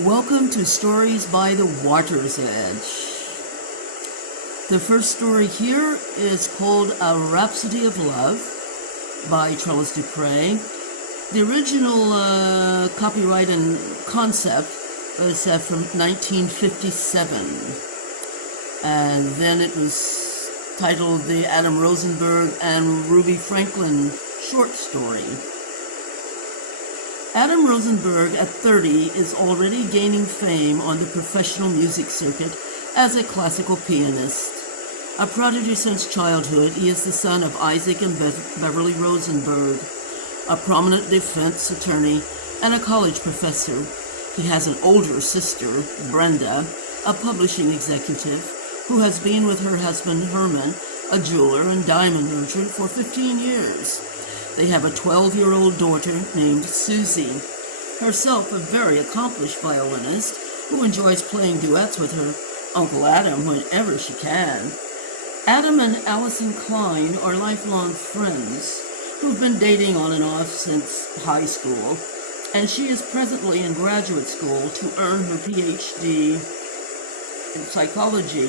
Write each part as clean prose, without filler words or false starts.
Welcome to Stories by the Water's Edge. The first story here is called A Rhapsody of Love by Charles Dupree. The original copyright and concept was from 1957. And then it was titled the Adam Rosenberg and Ruby Franklin short story. Adam Rosenberg, at 30, is already gaining fame on the professional music circuit as a classical pianist. A prodigy since childhood, he is the son of Isaac and Beverly Rosenberg, a prominent defense attorney and a college professor. He has an older sister, Brenda, a publishing executive, who has been with her husband, Herman, a jeweler and diamond merchant, for 15 years. They have a 12-year-old daughter named Susie, herself a very accomplished violinist who enjoys playing duets with her Uncle Adam whenever she can. Adam and Allison Klein are lifelong friends who've been dating on and off since high school, and she is presently in graduate school to earn her PhD in psychology.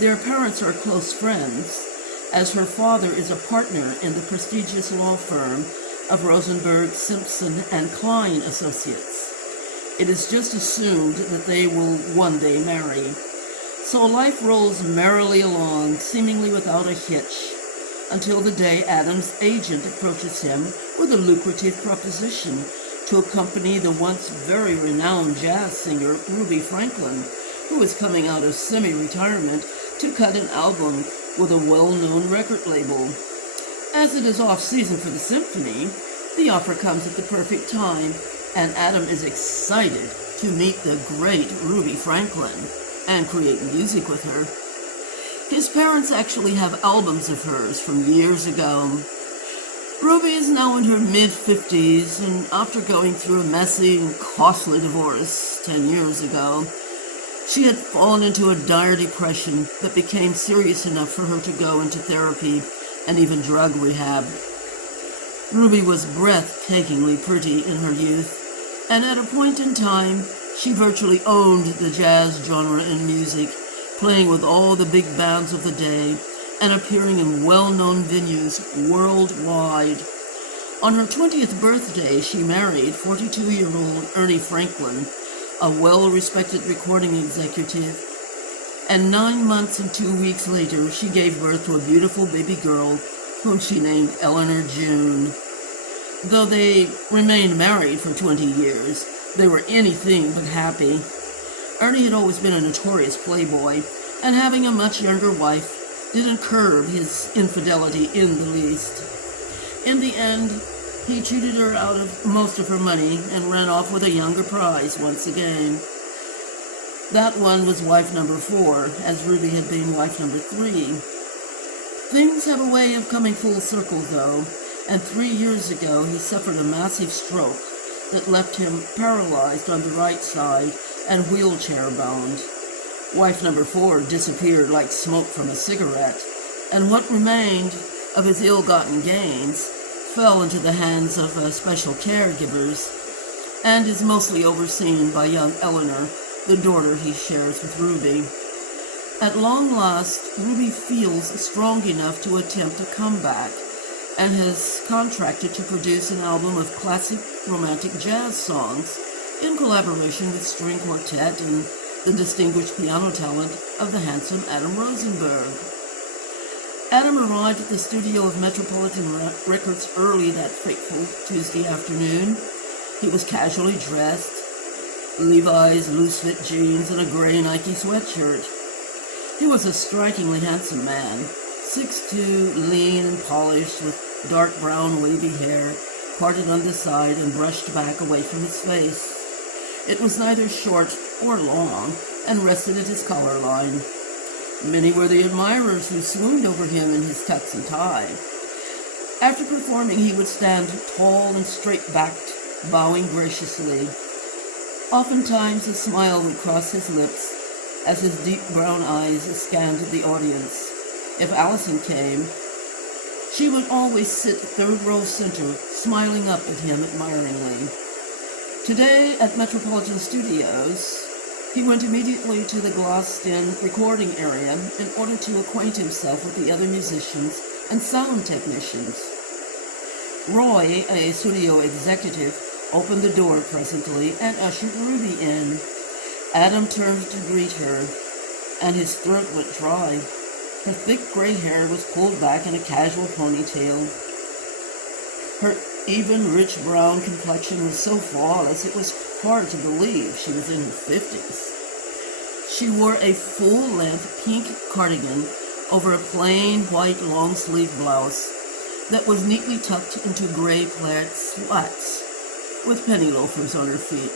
Their parents are close friends, as her father is a partner in the prestigious law firm of Rosenberg, Simpson, and Klein Associates. It is just assumed that they will one day marry. So life rolls merrily along, seemingly without a hitch, until the day Adam's agent approaches him with a lucrative proposition to accompany the once very renowned jazz singer Ruby Franklin, who is coming out of semi-retirement to cut an album with a well-known record label. As it is off-season for the symphony, the offer comes at the perfect time, and Adam is excited to meet the great Ruby Franklin and create music with her. His parents actually have albums of hers from years ago. Ruby is now in her mid-50s, and after going through a messy and costly divorce 10 years ago, she had fallen into a dire depression that became serious enough for her to go into therapy and even drug rehab. Ruby was breathtakingly pretty in her youth, and at a point in time, she virtually owned the jazz genre in music, playing with all the big bands of the day and appearing in well-known venues worldwide. On her 20th birthday, she married 42-year-old Ernie Franklin, a well-respected recording executive, and 9 months and 2 weeks later, she gave birth to a beautiful baby girl whom she named Eleanor June. Though they remained married for 20 years, they were anything but happy. Ernie had always been a notorious playboy, and having a much younger wife didn't curb his infidelity in the least. In the end, he cheated her out of most of her money and ran off with a younger prize once again. That one was wife number 4, as Ruby had been wife number 3. Things have a way of coming full circle, though, and 3 years ago he suffered a massive stroke that left him paralyzed on the right side and wheelchair-bound. Wife number 4 disappeared like smoke from a cigarette, and what remained of his ill-gotten gains fell into the hands of special caregivers and is mostly overseen by young Eleanor, the daughter he shares with Ruby. At long last, Ruby feels strong enough to attempt a comeback and has contracted to produce an album of classic romantic jazz songs in collaboration with string quartet and the distinguished piano talent of the handsome Adam Rosenberg. Adam arrived at the studio of Metropolitan Records early that fateful Tuesday afternoon. He was casually dressed, Levi's loose-fit jeans and a gray Nike sweatshirt. He was a strikingly handsome man, 6'2", lean and polished, with dark brown wavy hair, parted on the side and brushed back away from his face. It was neither short or long, and rested at his collar line. Many were the admirers who swooned over him in his tux and tie. After performing, he would stand tall and straight-backed, bowing graciously. Oftentimes a smile would cross his lips as his deep brown eyes scanned the audience. If Allison came, she would always sit third row center, smiling up at him admiringly. Today at Metropolitan Studios, he went immediately to the glassed-in recording area in order to acquaint himself with the other musicians and sound technicians. Roy, a studio executive, opened the door presently and ushered Ruby in. Adam turned to greet her, and his throat went dry. Her thick gray hair was pulled back in a casual ponytail. Her even, rich brown complexion was so flawless it was hard to believe she was in her 50s. She wore a full-length pink cardigan over a plain white long-sleeve blouse that was neatly tucked into gray plaid slacks with penny loafers on her feet.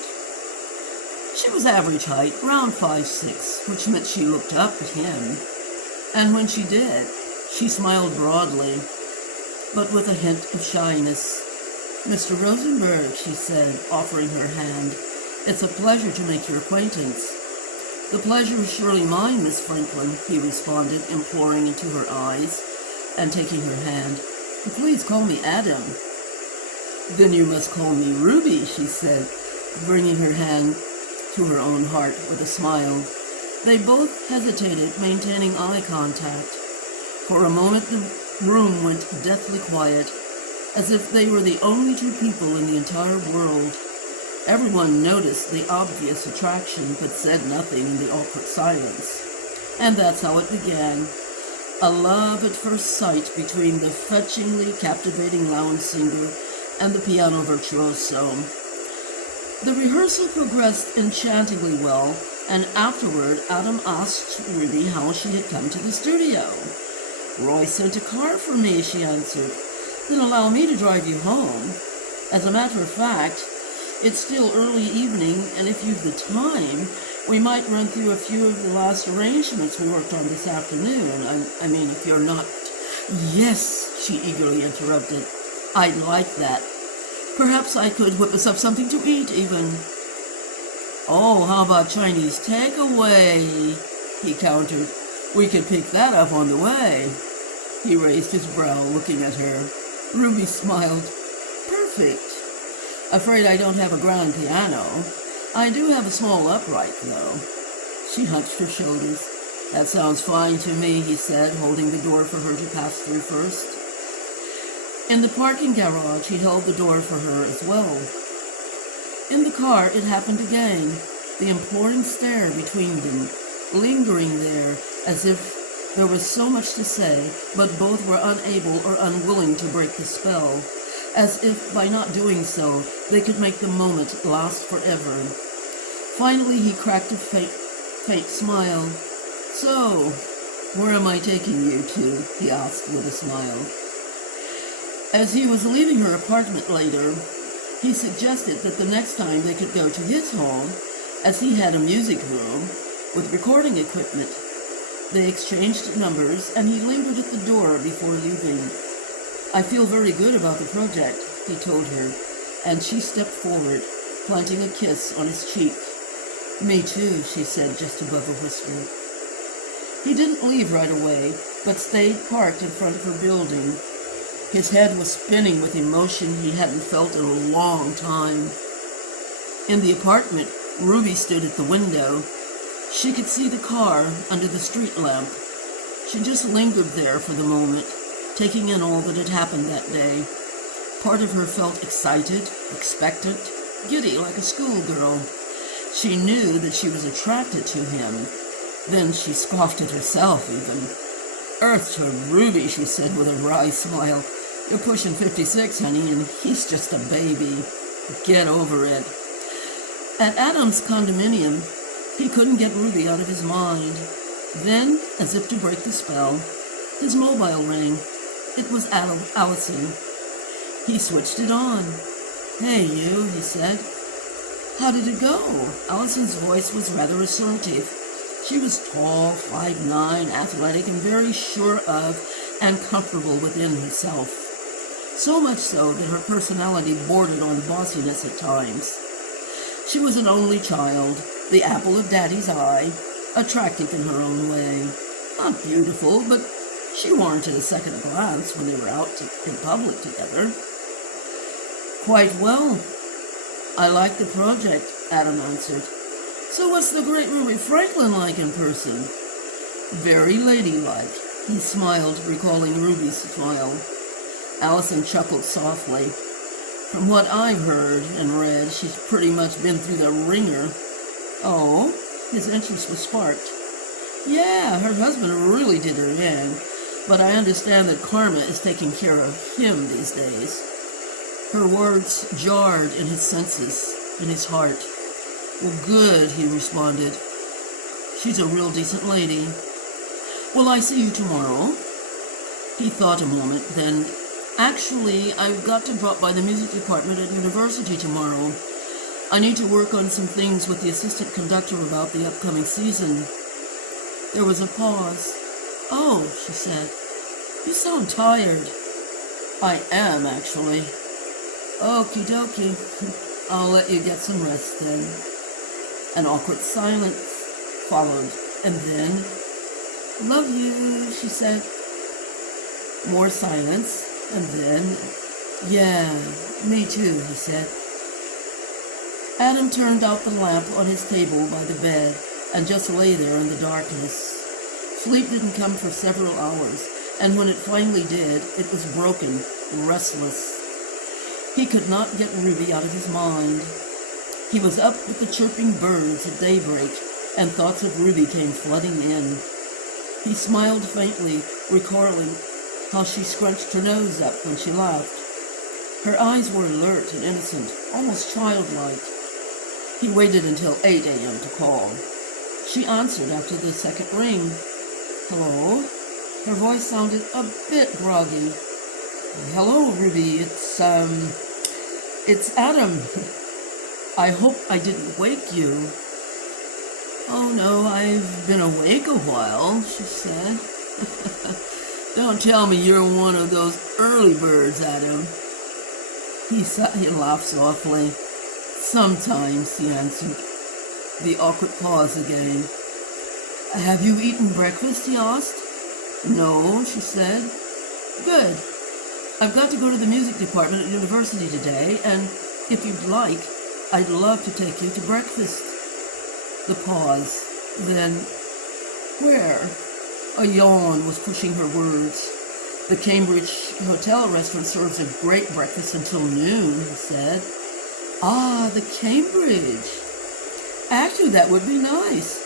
She was average height, around 5'6", which meant she looked up at him. And when she did, she smiled broadly, but with a hint of shyness. "Mr. Rosenberg," she said, offering her hand. "It's a pleasure to make your acquaintance." "The pleasure is surely mine, Miss Franklin," he responded, imploring into her eyes and taking her hand. "Please call me Adam." "Then you must call me Ruby," she said, bringing her hand to her own heart with a smile. They both hesitated, maintaining eye contact. For a moment the room went deathly quiet, as if they were the only two people in the entire world. Everyone noticed the obvious attraction, but said nothing in the awkward silence. And that's how it began. A love at first sight between the fetchingly captivating lounge singer and the piano virtuoso. The rehearsal progressed enchantingly well, and afterward Adam asked Ruby how she had come to the studio. "Roy sent a car for me," she answered. "Then allow me to drive you home. As a matter of fact, it's still early evening, and if you've the time, we might run through a few of the last arrangements we worked on this afternoon. I mean, if you're not—" "Yes," she eagerly interrupted. "I'd like that. Perhaps I could whip us up something to eat, even." "Oh, how about Chinese takeaway?" he countered. "We could pick that up on the way." He raised his brow, looking at her. Ruby smiled. "Perfect. Afraid I don't have a grand piano. I do have a small upright, though." She hunched her shoulders. "That sounds fine to me," he said, holding the door for her to pass through first. In the parking garage, he held the door for her as well. In the car, it happened again, the imploring stare between them, lingering there as if there was so much to say, but both were unable or unwilling to break the spell, as if by not doing so, they could make the moment last forever. Finally, he cracked a faint smile. "So, where am I taking you to?" he asked with a smile. As he was leaving her apartment later, he suggested that the next time they could go to his home, as he had a music room with recording equipment. They exchanged numbers, and he lingered at the door before leaving. "I feel very good about the project," he told her, and she stepped forward, planting a kiss on his cheek. "Me too," she said just above a whisper. He didn't leave right away, but stayed parked in front of her building. His head was spinning with emotion he hadn't felt in a long time. In the apartment, Ruby stood at the window. She could see the car under the street lamp. She just lingered there for the moment, taking in all that had happened that day. Part of her felt excited, expectant, giddy like a schoolgirl. She knew that she was attracted to him. Then she scoffed at herself, even. "Earth to Ruby," she said with a wry smile. "You're pushing 56, honey, and he's just a baby. Get over it." At Adam's condominium, he couldn't get Ruby out of his mind. Then, as if to break the spell, his mobile rang. It was Allison. He switched it on. "Hey, you," he said. "How did it go?" Allison's voice was rather assertive. She was tall, 5'9", athletic, and very sure of and comfortable within herself. So much so that her personality bordered on bossiness at times. She was an only child, the apple of Daddy's eye, attractive in her own way. Not beautiful, but she warranted a second glance when they were out in public together. "Quite well." I like the project, Adam answered. So what's the great Ruby Franklin like in person? Very ladylike. He smiled, recalling Ruby's smile. Allison chuckled softly. From what I've heard and read, she's pretty much been through the ringer. Oh, his interest was sparked. Yeah, her husband really did her in, but I understand that karma is taking care of him these days. Her words jarred in his senses, in his heart. Well, good, he responded. She's a real decent lady. Will I see you tomorrow? He thought a moment, then, actually, I've got to drop by the music department at university tomorrow. I need to work on some things with the assistant conductor about the upcoming season. There was a pause. Oh, she said, you sound tired. I am, actually. Okie dokie. I'll let you get some rest then. An awkward silence followed, and then, love you, she said. More silence, and then, yeah, me too, he said. Adam turned out the lamp on his table by the bed and just lay there in the darkness. Sleep didn't come for several hours, and when it finally did, it was broken, restless. He could not get Ruby out of his mind. He was up with the chirping birds at daybreak, and thoughts of Ruby came flooding in. He smiled faintly, recalling how she scrunched her nose up when she laughed. Her eyes were alert and innocent, almost childlike. He waited until 8 a.m. to call. She answered after the second ring. Hello? Her voice sounded a bit groggy. Hello, Ruby. It's Adam. I hope I didn't wake you. Oh, no, I've been awake a while, she said. Don't tell me you're one of those early birds, Adam. He laughed softly. Sometimes, he answered. The awkward pause again. Have you eaten breakfast, he asked. No, she said. Good. I've got to go to the music department at university today, and if you'd like, I'd love to take you to breakfast. The pause. Then, where? A yawn was pushing her words. The Cambridge Hotel restaurant serves a great breakfast until noon, he said. Ah, the Cambridge. Actually, that would be nice.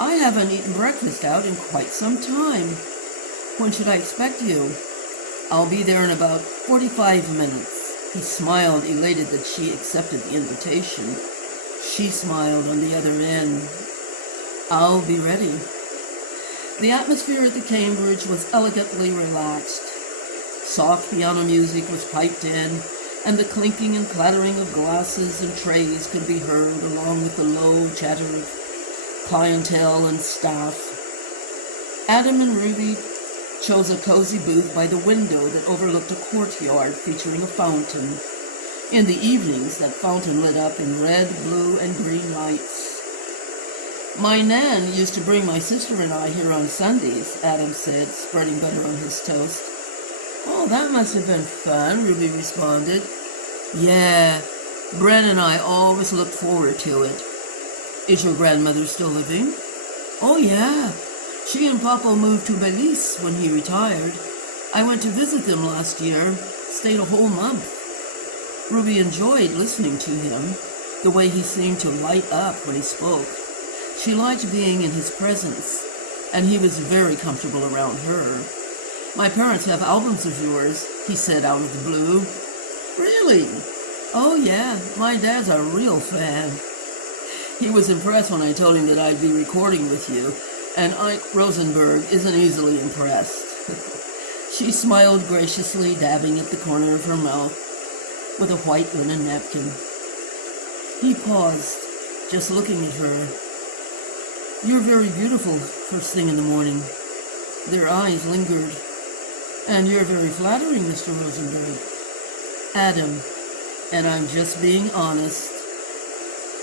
I haven't eaten breakfast out in quite some time. When should I expect you? I'll be there in about 45 minutes. He smiled, elated that she accepted the invitation. She smiled on the other end. I'll be ready. The atmosphere at the Cambridge was elegantly relaxed. Soft piano music was piped in, and the clinking and clattering of glasses and trays could be heard along with the low chatter of clientele and staff. Adam and Ruby chose a cozy booth by the window that overlooked a courtyard featuring a fountain. In the evenings, that fountain lit up in red, blue, and green lights. My Nan used to bring my sister and I here on Sundays, Adam said, spreading butter on his toast. Oh, that must have been fun, Ruby responded. Yeah, Bren and I always looked forward to it. Is your grandmother still living? Oh, yeah. She and Papa moved to Belize when he retired. I went to visit them last year, stayed a whole month. Ruby enjoyed listening to him, the way he seemed to light up when he spoke. She liked being in his presence, and he was very comfortable around her. My parents have albums of yours, he said out of the blue. Really? Oh, yeah, my dad's a real fan. He was impressed when I told him that I'd be recording with you, and Ike Rosenberg isn't easily impressed. She smiled graciously, dabbing at the corner of her mouth with a white linen napkin. He paused, just looking at her. You're very beautiful first thing in the morning. Their eyes lingered. And you're very flattering, Mr. Rosenberg. Adam, and I'm just being honest.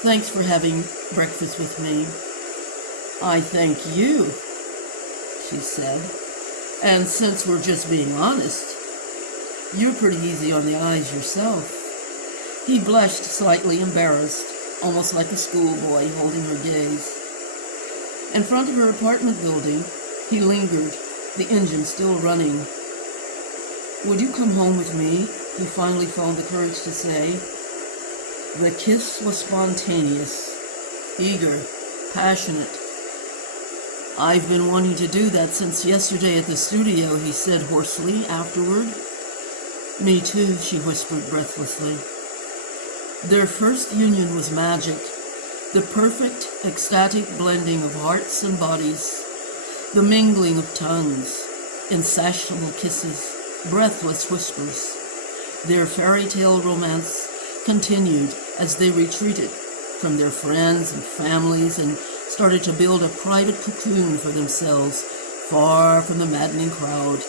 Thanks for having breakfast with me. I thank you, she said. And since we're just being honest, you're pretty easy on the eyes yourself. He blushed, slightly embarrassed, almost like a schoolboy holding her gaze. In front of her apartment building, he lingered, the engine still running. "Would you come home with me?" he finally found the courage to say. The kiss was spontaneous, eager, passionate. "I've been wanting to do that since yesterday at the studio," he said hoarsely afterward. "Me too," she whispered breathlessly. Their first union was magic, the perfect, ecstatic blending of hearts and bodies, the mingling of tongues, insatiable kisses, breathless whispers. Their fairy tale romance continued as they retreated from their friends and families and started to build a private cocoon for themselves, far from the maddening crowd.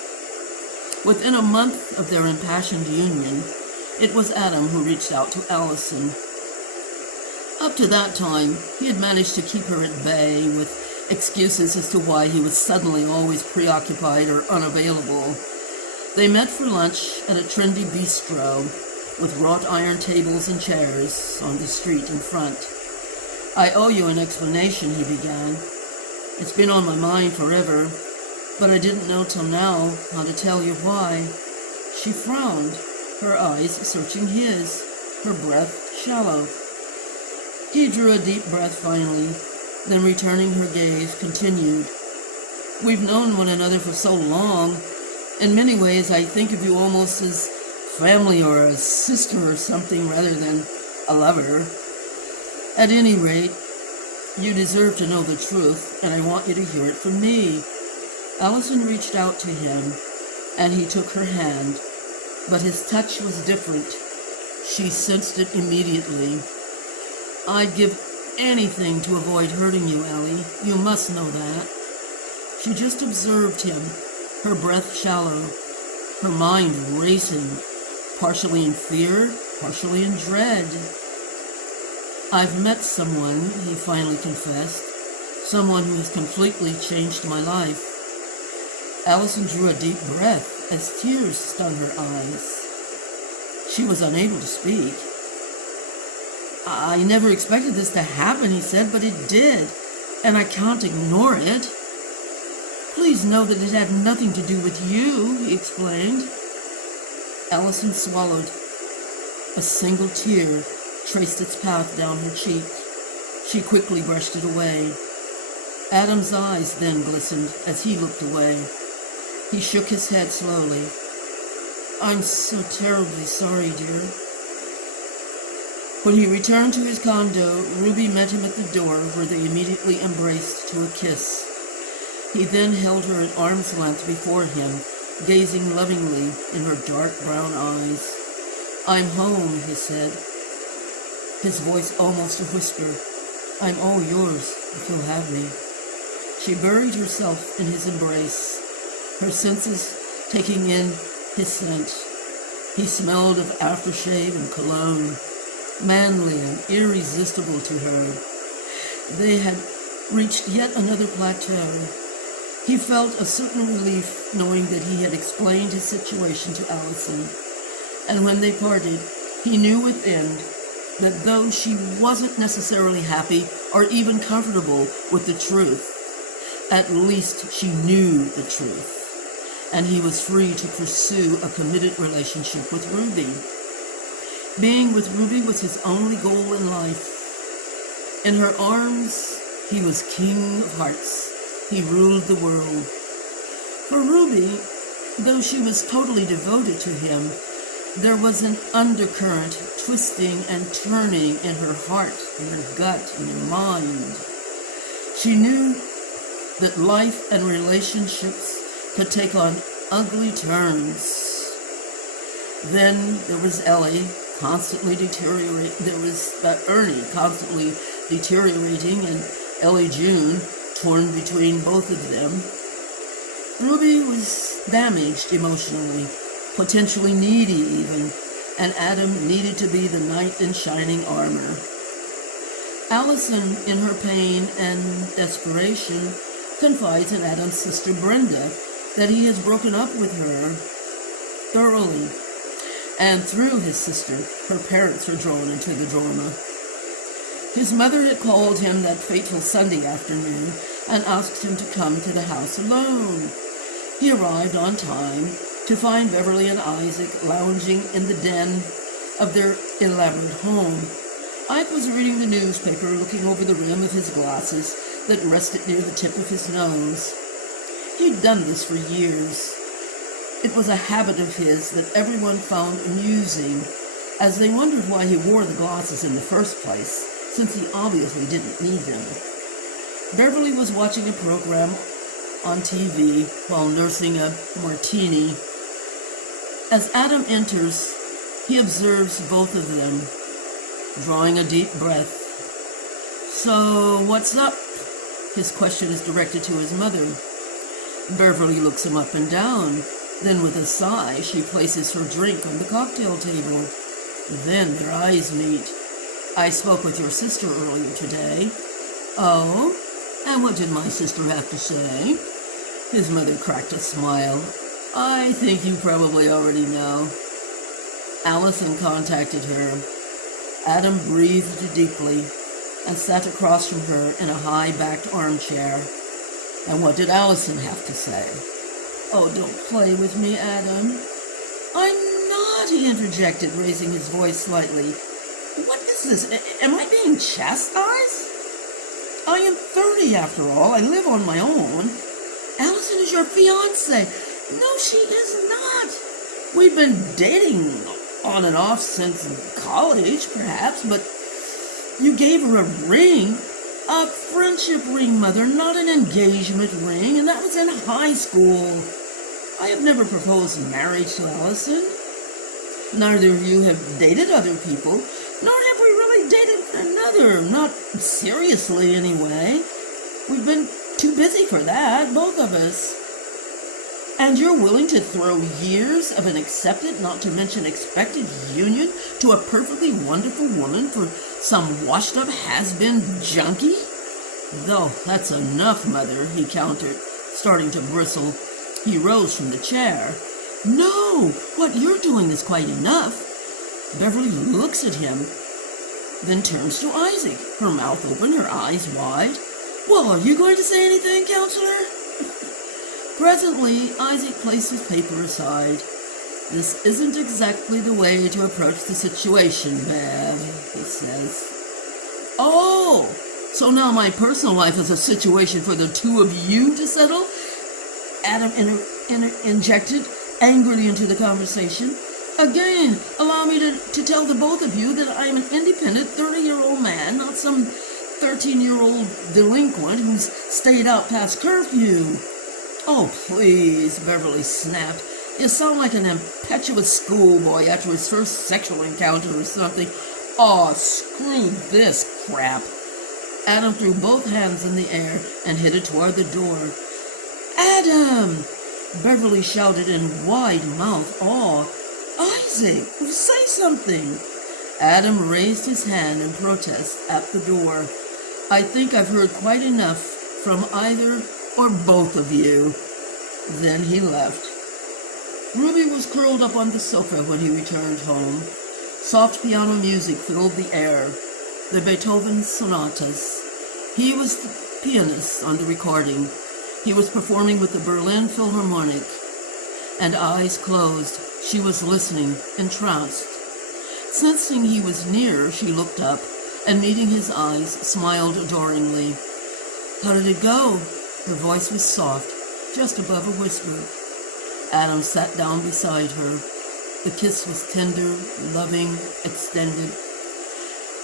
Within a month of their impassioned union, it was Adam who reached out to Allison. Up to that time, he had managed to keep her at bay with excuses as to why he was suddenly always preoccupied or unavailable. They met for lunch at a trendy bistro with wrought iron tables and chairs on the street in front. "I owe you an explanation," he began. "It's been on my mind forever, but I didn't know till now how to tell you why." She frowned, her eyes searching his, her breath shallow. He drew a deep breath finally, then returning her gaze, continued. "We've known one another for so long. In many ways, I think of you almost as family or a sister or something rather than a lover. At any rate, you deserve to know the truth, and I want you to hear it from me." Allison reached out to him, and he took her hand, but his touch was different. She sensed it immediately. "I'd give anything to avoid hurting you, Ellie. You must know that." She just observed him, her breath shallow, her mind racing, partially in fear, partially in dread. "I've met someone," he finally confessed, "someone who has completely changed my life." Allison drew a deep breath as tears stung her eyes. She was unable to speak. "I never expected this to happen," he said, "but it did, and I can't ignore it." "Please know that it had nothing to do with you," he explained. Allison swallowed. A single tear traced its path down her cheek. She quickly brushed it away. Adam's eyes then glistened as he looked away. He shook his head slowly. "I'm so terribly sorry, dear." When he returned to his condo, Ruby met him at the door, where they immediately embraced to a kiss. He then held her at arm's length before him, gazing lovingly in her dark brown eyes. "I'm home," he said, his voice almost a whisper. "I'm all yours, if you'll have me." She buried herself in his embrace, her senses taking in his scent. He smelled of aftershave and cologne, manly and irresistible to her. They had reached yet another plateau. He felt a certain relief knowing that he had explained his situation to Allison, and when they parted, he knew within that though she wasn't necessarily happy or even comfortable with the truth, at least she knew the truth, and he was free to pursue a committed relationship with Ruby. Being with Ruby was his only goal in life. In her arms, he was king of hearts. He ruled the world. For Ruby, though she was totally devoted to him, there was an undercurrent twisting and turning in her heart, in her gut, in her mind. She knew that life and relationships could take on ugly turns. Then there was Ellie, constantly deteriorating. There was Ernie, constantly deteriorating, and Ellie June, torn between both of them. Ruby was damaged emotionally, potentially needy even, and Adam needed to be the knight in shining armor. Allison, in her pain and desperation, confides in Adam's sister Brenda that he has broken up with her thoroughly, and through his sister, her parents were drawn into the drama. His mother had called him that fateful Sunday afternoon and asked him to come to the house alone. He arrived on time to find Beverly and Isaac lounging in the den of their elaborate home. Ike was reading the newspaper, looking over the rim of his glasses that rested near the tip of his nose. He'd done this for years. It was a habit of his that everyone found amusing, as they wondered why he wore the glasses in the first place, since he obviously didn't need them. Beverly was watching a program on TV while nursing a martini. As Adam enters, he observes both of them, drawing a deep breath. "So, what's up?" His question is directed to his mother. Beverly looks him up and down. Then with a sigh, she places her drink on the cocktail table. Then their eyes meet. "I spoke with your sister earlier today." "Oh? And what did my sister have to say?" His mother cracked a smile. "I think you probably already know. Allison contacted her." Adam breathed deeply and sat across from her in a high-backed armchair. "And what did Allison have to say?" "Oh, don't play with me, Adam." "I'm not," he interjected, raising his voice slightly. "What is this? Am I being chastised? I am 30 after all. I live on my own." "Allison is your fiancée." "No, she is not. We've been dating on and off since college, perhaps, but you gave her a ring." "A friendship ring, Mother, not an engagement ring, and that was in high school. I have never proposed marriage to Allison. Neither of you have dated other people, nor have we really dated another, not seriously anyway. We've been too busy for that, both of us. And you're willing to throw years of an accepted, not to mention expected union to a perfectly wonderful woman for some washed-up has-been junkie?" "Though that's enough, Mother," he countered, starting to bristle. He rose from the chair. "No, what you're doing is quite enough." Beverly looks at him, then turns to Isaac, her mouth open, her eyes wide. "Well, are you going to say anything, counselor?" Presently, Isaac placed his paper aside. "This isn't exactly the way to approach the situation, Bev," he says. "Oh, so now my personal life is a situation for the two of you to settle?" Adam injected angrily into the conversation. "Again, allow me to tell the both of you that I'm an independent 30-year-old man, not some 13-year-old delinquent who's stayed out past curfew." "Oh, please," Beverly snapped. "You sound like an impetuous schoolboy after his first sexual encounter or something." "Oh, screw this crap." Adam threw both hands in the air and headed toward the door. "Adam!" Beverly shouted in wide-mouthed awe. "Isaac, say something." Adam raised his hand in protest at the door. "I think I've heard quite enough from either or both of you." Then he left. Ruby was curled up on the sofa when he returned home. Soft piano music filled the air, the Beethoven sonatas. He was the pianist on the recording. He was performing with the Berlin Philharmonic, and eyes closed, she was listening, entranced. Sensing he was near, she looked up, and meeting his eyes, smiled adoringly. "How did it go?" Her voice was soft, just above a whisper. Adam sat down beside her. The kiss was tender, loving, extended.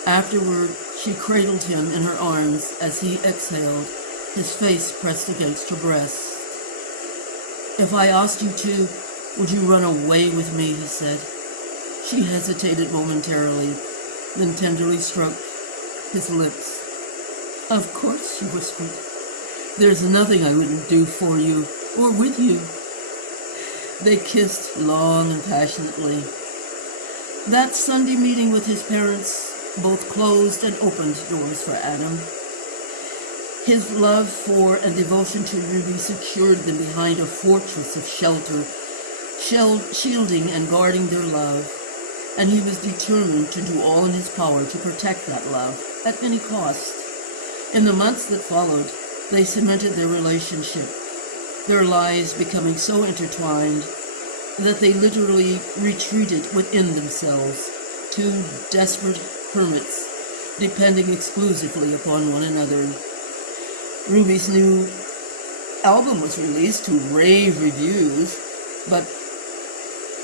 Afterward, she cradled him in her arms as he exhaled, his face pressed against her breast. "If I asked you to, would you run away with me?" he said. She hesitated momentarily, then tenderly stroked his lips. "Of course," she whispered. "There's nothing I wouldn't do for you, or with you." They kissed long and passionately. That Sunday meeting with his parents both closed and opened doors for Adam. His love for and devotion to Ruby secured them behind a fortress of shelter, shielding and guarding their love. and he was determined to do all in his power to protect that love at any cost. In the months that followed, they cemented their relationship, their lives becoming so intertwined that they literally retreated within themselves, two desperate hermits depending exclusively upon one another. Ruby's new album was released to rave reviews, but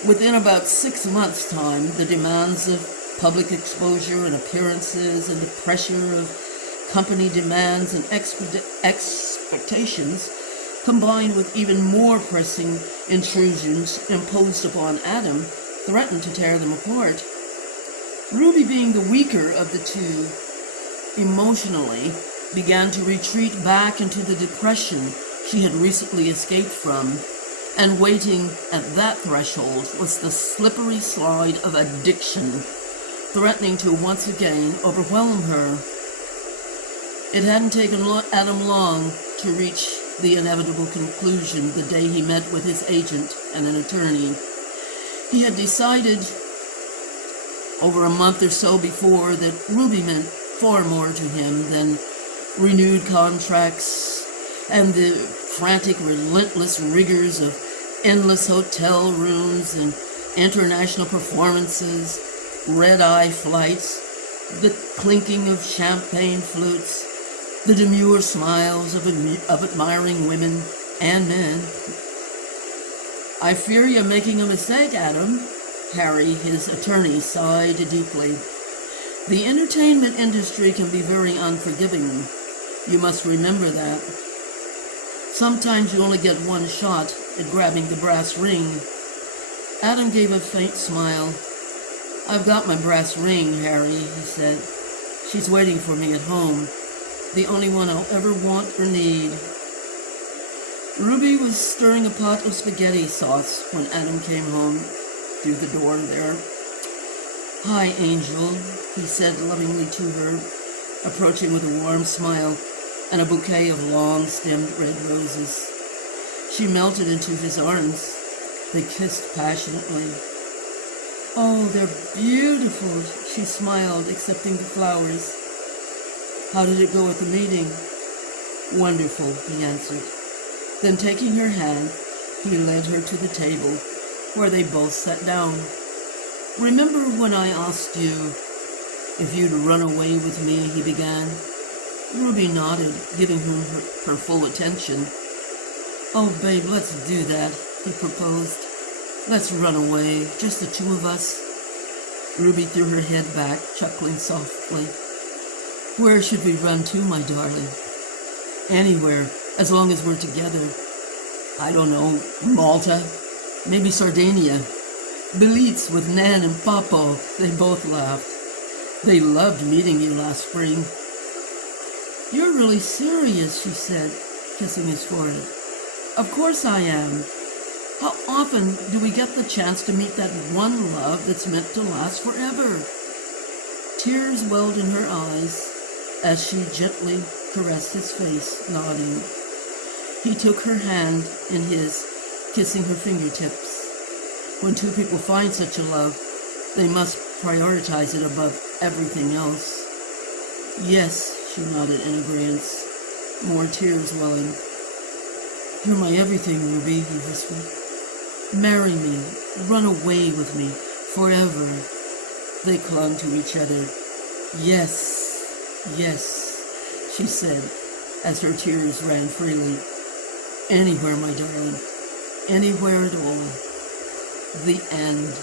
within about 6 months' time, the demands of public exposure and appearances and the pressure of company demands and expectations, combined with even more pressing intrusions imposed upon Adam, threatened to tear them apart. Ruby, being the weaker of the two, emotionally began to retreat back into the depression she had recently escaped from, and waiting at that threshold was the slippery slide of addiction, threatening to once again overwhelm her. It hadn't taken Adam long to reach the inevitable conclusion the day he met with his agent and an attorney. He had decided over a month or so before that Ruby meant far more to him than renewed contracts and the frantic, relentless rigors of endless hotel rooms and international performances, red-eye flights, the clinking of champagne flutes, the demure smiles of admiring women and men. "I fear you're making a mistake, Adam," Harry, his attorney, sighed deeply. "The entertainment industry can be very unforgiving. You must remember that. Sometimes you only get one shot at grabbing the brass ring." Adam gave a faint smile. "I've got my brass ring, Harry," he said. "She's waiting for me at home. The only one I'll ever want or need." Ruby was stirring a pot of spaghetti sauce when Adam came home through the door there. "Hi, Angel," he said lovingly to her, approaching with a warm smile and a bouquet of long-stemmed red roses. She melted into his arms. They kissed passionately. "Oh, they're beautiful," she smiled, accepting the flowers. "How did it go at the meeting?" "Wonderful," he answered. Then, taking her hand, he led her to the table, where they both sat down. "Remember when I asked you if you'd run away with me?" he began. Ruby nodded, giving him her full attention. "Oh, babe, let's do that," he proposed. "Let's run away, just the two of us." Ruby threw her head back, chuckling softly. "Where should we run to, my darling?" "Anywhere, as long as we're together. I don't know, Malta, maybe Sardinia. Belize with Nan and Papa." They both laughed. "They loved meeting you last spring." "You're really serious," she said, kissing his forehead. "Of course I am. How often do we get the chance to meet that one love that's meant to last forever?" Tears welled in her eyes as she gently caressed his face, nodding. He took her hand in his, kissing her fingertips. When two people find such a love, they must prioritize it above everything else. "Yes," she nodded in agreement, more tears welling. "You're my everything, Ruby," he whispered. "Marry me, run away with me, forever." They clung to each other. "Yes, yes," she said, as her tears ran freely. "Anywhere, my darling, anywhere at all." The end.